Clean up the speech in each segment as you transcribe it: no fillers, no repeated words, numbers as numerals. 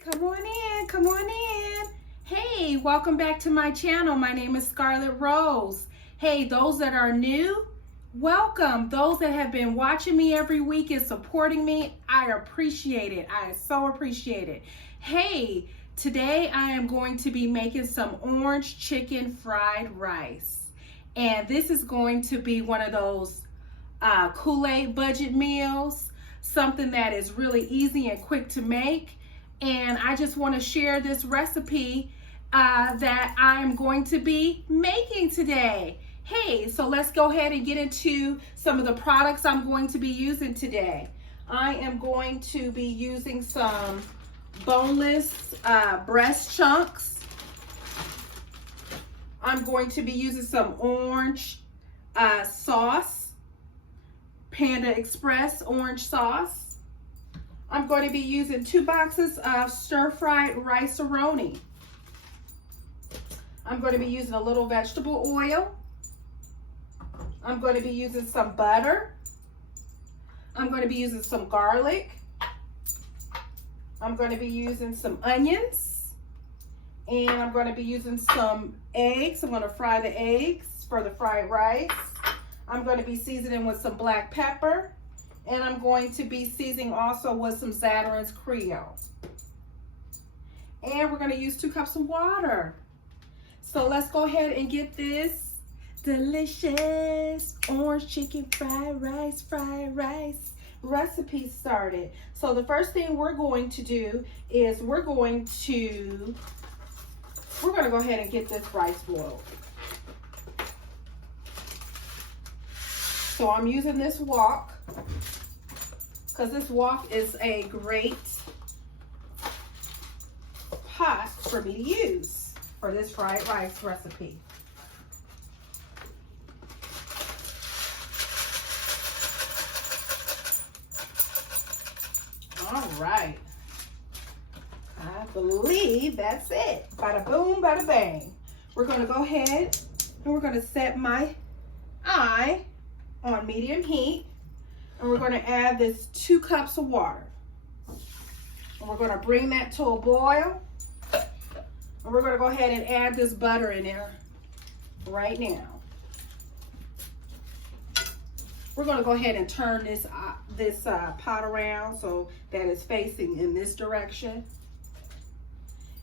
Come on in, come on in. Hey, welcome back to my channel. My name is Scarlett Rose. Hey, those that are new, welcome. Those that have been watching me every week and supporting me, I appreciate it. I so appreciate it. Hey, today I am going to be making some orange chicken fried rice. And this is going to be one of those Kool-Aid budget meals, something that is really easy and quick to make. And I just want to share this recipe that I'm going to be making today. Hey, so let's go ahead and get into some of the products I'm going to be using today. I am going to be using some boneless breast chunks. I'm going to be using some orange sauce, Panda Express orange sauce. I'm going to be using 2 boxes of stir-fried Rice-A-Roni. I'm going to be using a little vegetable oil. I'm going to be using some butter. I'm going to be using some garlic. I'm going to be using some onions. And I'm going to be using some eggs. I'm going to fry the eggs for the fried rice. I'm going to be seasoning with some black pepper. And I'm going to be seasoning also with some Zatarains Creole. And we're going to use 2 cups of water. So let's go ahead and get this delicious orange chicken fried rice recipe started. So the first thing we're going to do is we're going to go ahead and get this rice boiled. So I'm using this wok because this wok is a great pot for me to use for this fried rice recipe. All right. I believe that's it. Bada boom, bada bang. We're going to go ahead and we're going to set my eye on medium heat, and we're going to add this 2 cups of water, and we're going to bring that to a boil, and we're going to go ahead and add this butter in there right now. We're going to go ahead and turn this pot around so that it's facing in this direction.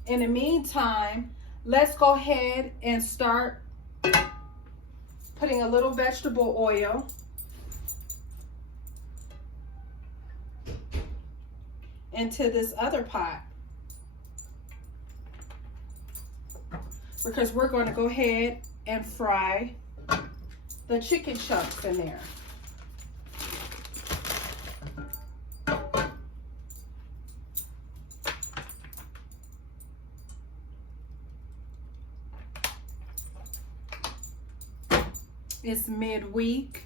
In the meantime, let's go ahead and start putting a little vegetable oil into this other pot, because we're going to go ahead and fry the chicken chunks in there. It's midweek,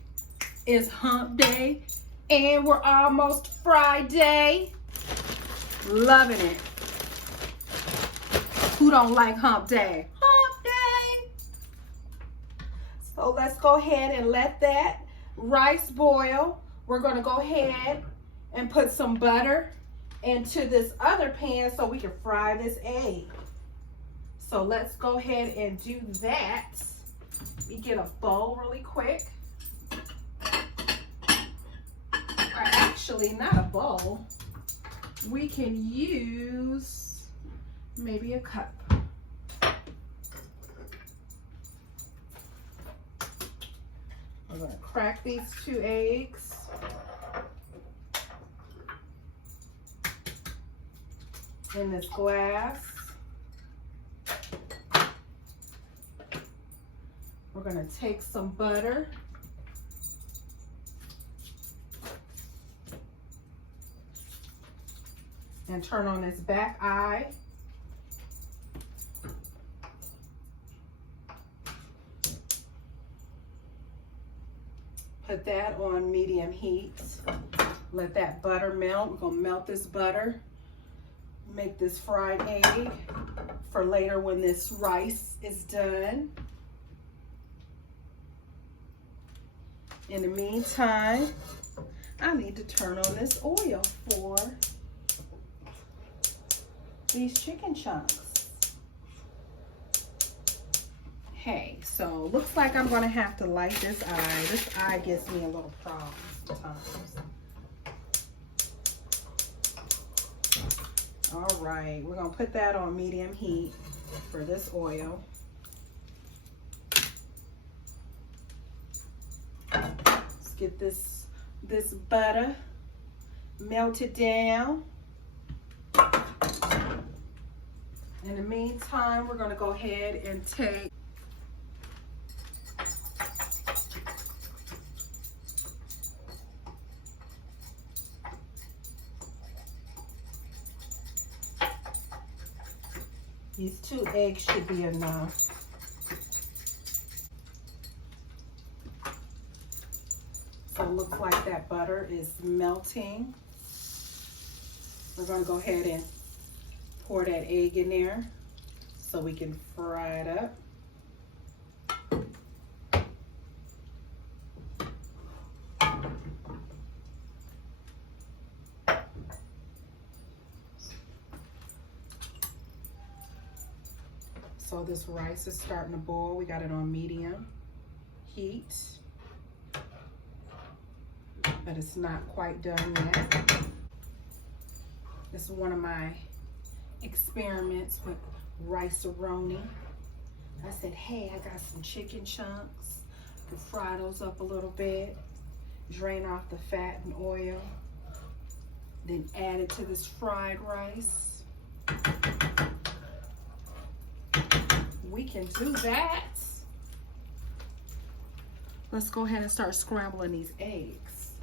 it's hump day, and we're almost Friday. Loving it. Who don't like hump day? Hump day. So let's go ahead and let that rice boil. We're going to go ahead and put some butter into this other pan so we can fry this egg. So let's go ahead and do that. We get a bowl really quick. Or actually, not a bowl. We can use maybe a cup. We're going to crack these 2 eggs. In this glass. We're going to take some butter. And turn on this back eye. Put that on medium heat. Let that butter melt. We're going to melt this butter. Make this fried egg for later when this rice is done. In the meantime, I need to turn on this oil for these chicken chunks. Hey, so looks like I'm gonna have to light this eye. This eye gives me a little problem sometimes. All right, we're gonna put that on medium heat for this oil. Let's get this butter melted down. In the meantime, we're gonna go ahead and take these 2 eggs should be enough. So it looks like that butter is melting. We're gonna go ahead and pour that egg in there so we can fry it up. So this rice is starting to boil. We got it on medium heat, but it's not quite done yet. This is one of my experiments with Rice-A-Roni. I said, hey, I got some chicken chunks. I could fry those up a little bit, drain off the fat and oil, then add it to this fried rice. We can do that. Let's go ahead and start scrambling these eggs.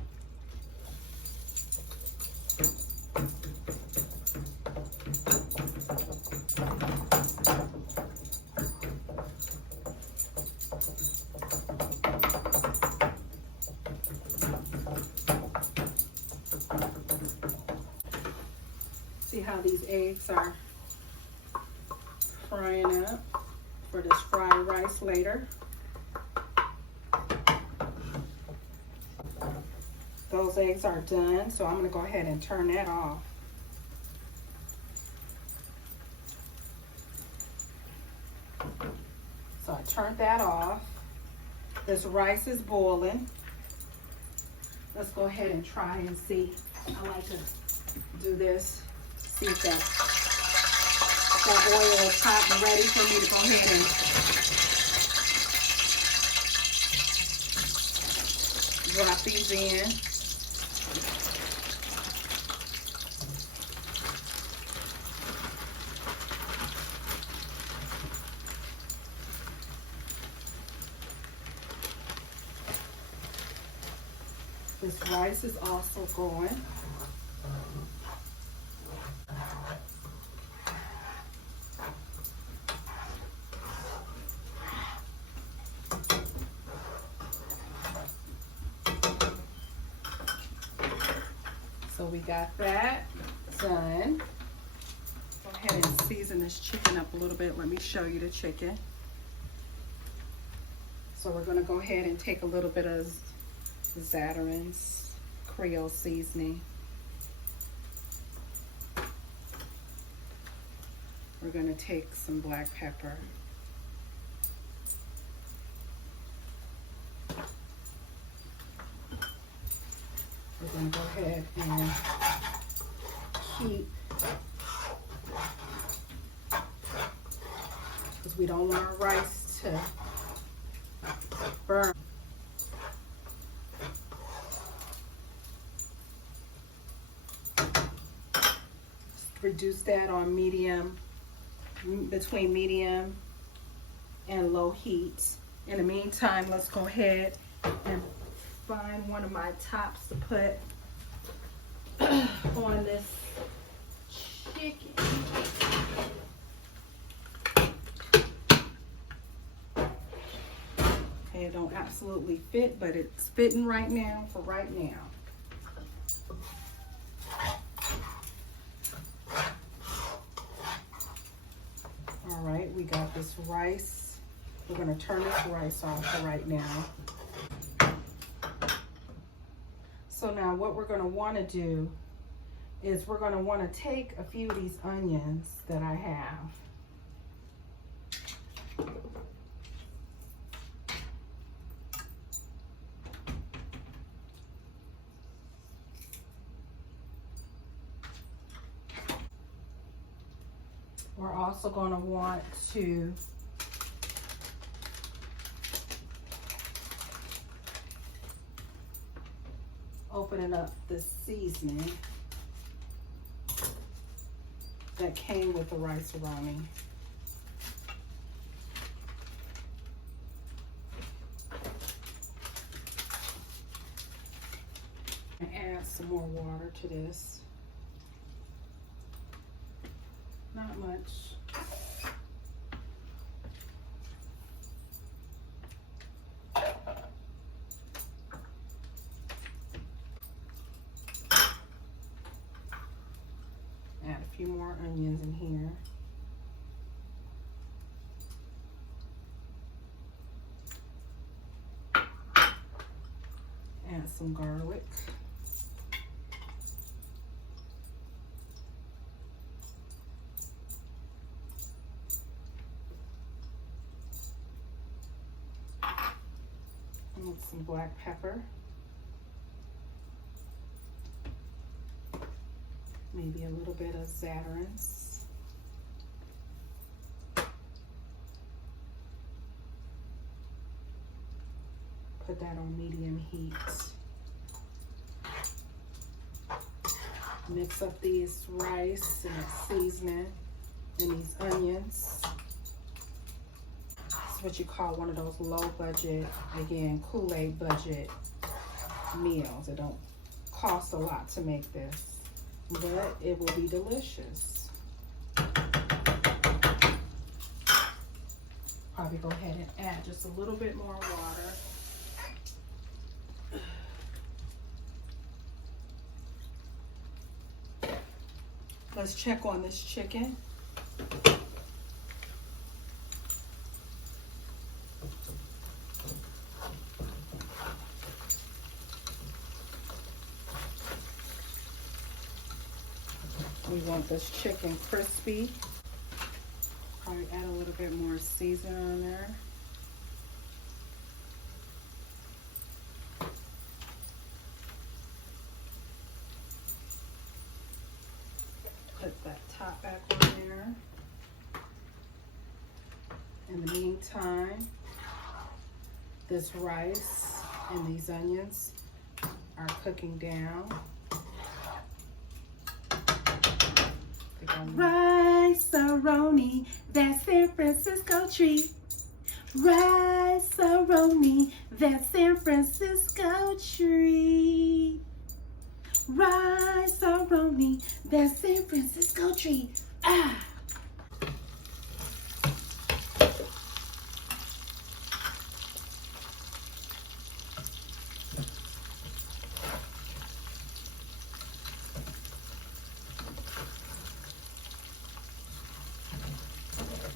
See how these eggs are frying up for this fried rice later. Those eggs are done, so I'm gonna go ahead and turn that off. So I turned that off. This rice is boiling. Let's go ahead and try and see. I like to do this, see if that oil is hot and ready for me to go ahead and drop these in. This rice is also going. So we got that done. Go ahead and season this chicken up a little bit. Let me show you the chicken. So we're gonna go ahead and take a little bit of Zatarains Creole seasoning. We're gonna take some black pepper. We're gonna go ahead and keep, because we don't want our rice to burn. Reduce that on medium, between medium and low heat. In the meantime, let's go ahead and find one of my tops to put on this chicken. Okay, it don't absolutely fit, but it's fitting right now for right now. All right, we got this rice. We're gonna turn this rice off for right now. So now what we're gonna wanna do, is we're going to want to take a few of these onions that I have. We're also going to want to open up the seasoning that came with the Rice-A-Roni. And add some more water to this. Not much. Add a few more onions in here. Add some garlic. And some black pepper. Maybe a little bit of Zatarains. Put that on medium heat. Mix up these rice and seasoning and these onions. It's what you call one of those low budget, again, Kool-Aid budget meals. It don't cost a lot to make this, but it will be delicious. Probably go ahead and add just a little bit more water. Let's check on this chicken. We want this chicken crispy. Probably add a little bit more seasoning on there. Put that top back on there. In the meantime, this rice and these onions are cooking down. Rice-A-Roni, that San Francisco treat. Rice-A-Roni, that San Francisco treat. Rice-A-Roni, that San Francisco treat. Ah!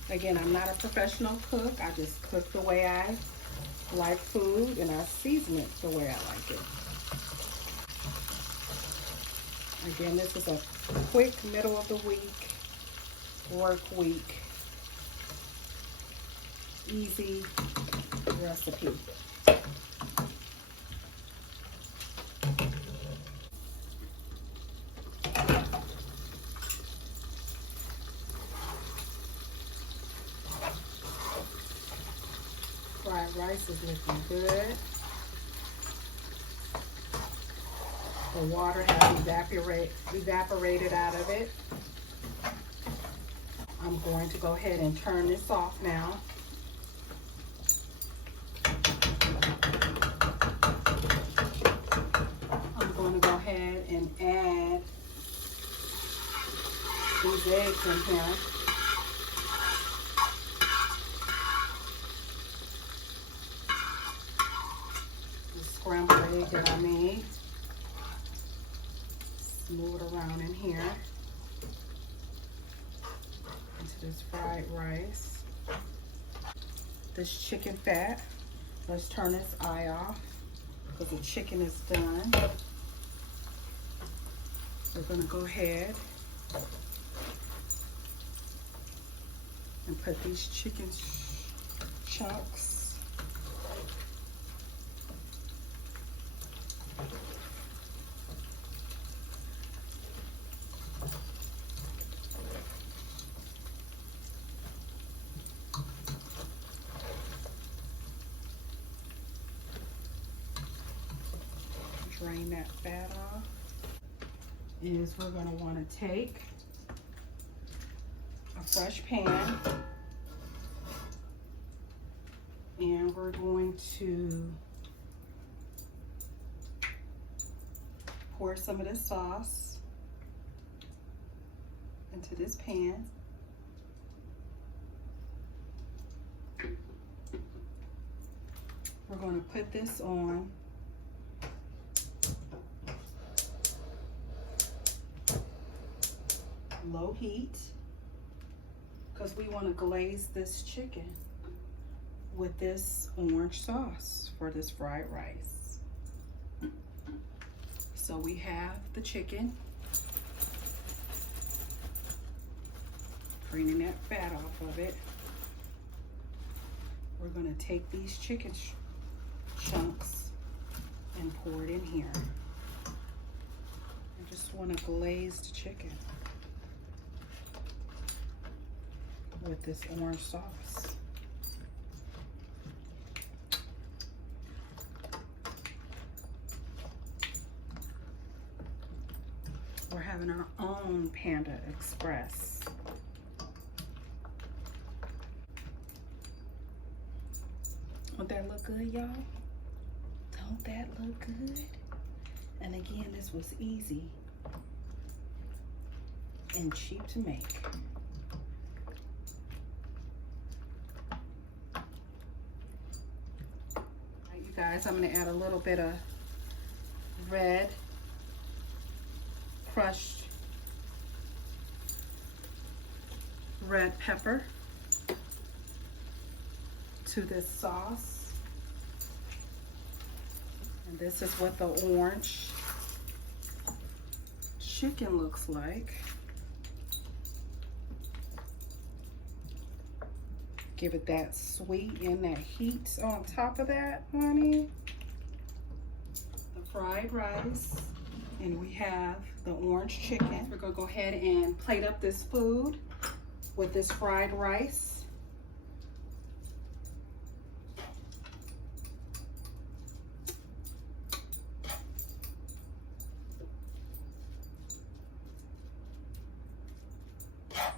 Again, I'm not a professional cook. I just cook the way I like food, and I season it the way I like it. Again, this is a quick middle of the week, work week, easy recipe. Fried rice is looking good. The water has evaporated out of it. I'm going to go ahead and turn this off now. I'm going to go ahead and add these eggs in here. The scrambled egg that I made. Move it around in here into this fried rice. This chicken fat, let's turn this eye off because the chicken is done. We're gonna go ahead and put these chicken chunks drain that fat off. Is we're going to want to take a fresh pan and we're going to pour some of this sauce into this pan. We're going to put this on low heat because we want to glaze this chicken with this orange sauce for this fried rice. So we have the chicken, draining that fat off of it. We're going to take these chicken chunks and pour it in here. I just want to glaze the chicken with this orange sauce. We're having our own Panda Express. Don't that look good, y'all? Don't that look good? And again, this was easy and cheap to make. Guys, I'm going to add a little bit of red crushed red pepper to this sauce. And this is what the orange chicken looks like. Give it that sweet and that heat on top of that, honey. The fried rice, and we have the orange chicken. We're gonna go ahead and plate up this food with this fried rice.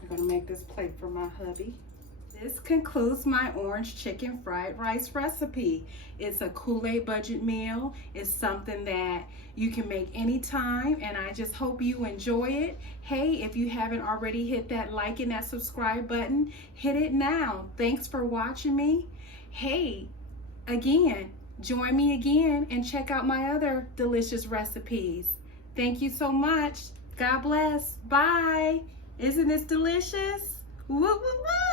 We're gonna make this plate for my hubby. This concludes my orange chicken fried rice recipe. It's a Kool-Aid budget meal. It's something that you can make anytime, and I just hope you enjoy it. Hey, if you haven't already hit that like and that subscribe button, hit it now. Thanks for watching me. Hey, again, join me again and check out my other delicious recipes. Thank you so much. God bless. Bye. Isn't this delicious? Woo, woo, woo.